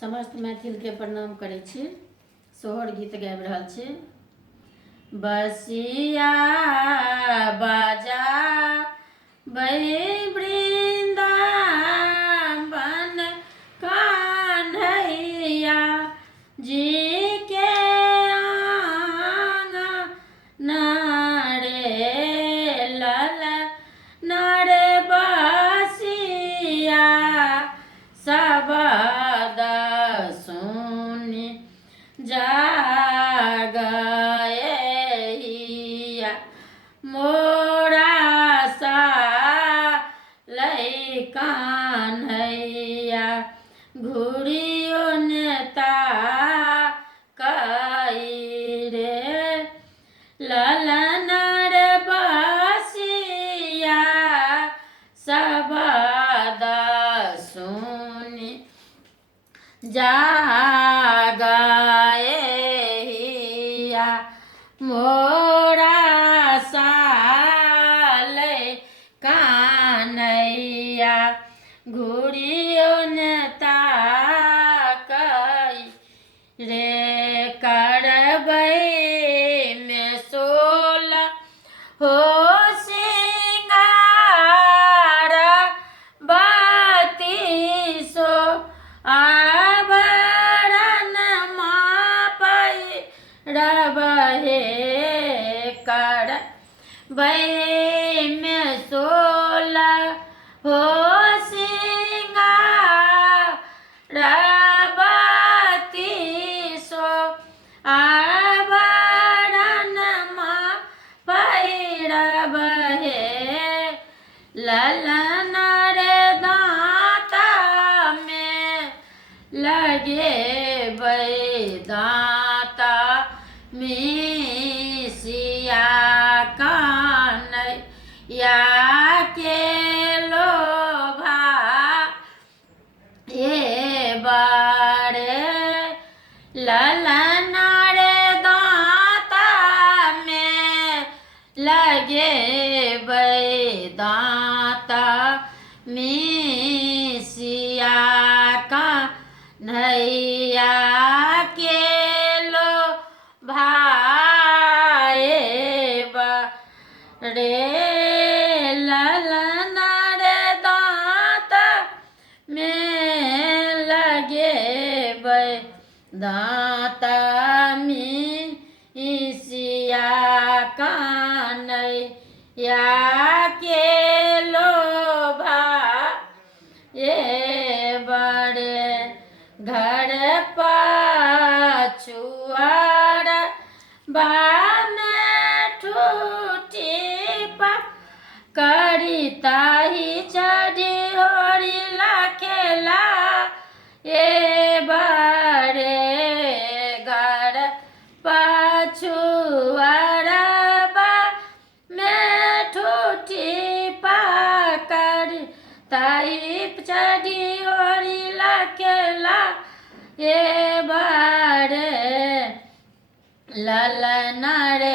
समस्त मैथिल के प्रणाम करै छी। सोहर गीत गाबि रहल छी। बसिया बाजा वृंदावन कान्हैया जी के आंगन रे ललन रे बसिया सबद सुनि जागैया मोरा सा लै कान्हैया घुरियो नेता कई रे ललन रे बसिया सबद सुनि जागैया मोरा सा लै कान्हैया घुरियो नेता कई रे करबै में 16 हो सिंगार 32 आभरण पहिरबहे करबै में 16 हो सिंगार 32 आभरण पहिरबहे ललन रे दाँता में लगेबै दाँता मिसिया कान्हैया के लोभा बारे ललन रे दाँता में लगेबै दाँता मिसिया कान्हैया के लोभा रे ललन रे दाँता में लगेबै दाँता मिसिया कान्हैया के लोभा बड़े घर पछुआर बामे ठूठी करी ताही चढ़ी होरी लखेला बड़े घर पछुआर बामे ठूठी करी ताही चढ़ी होरी लखेला बड़े ललन रे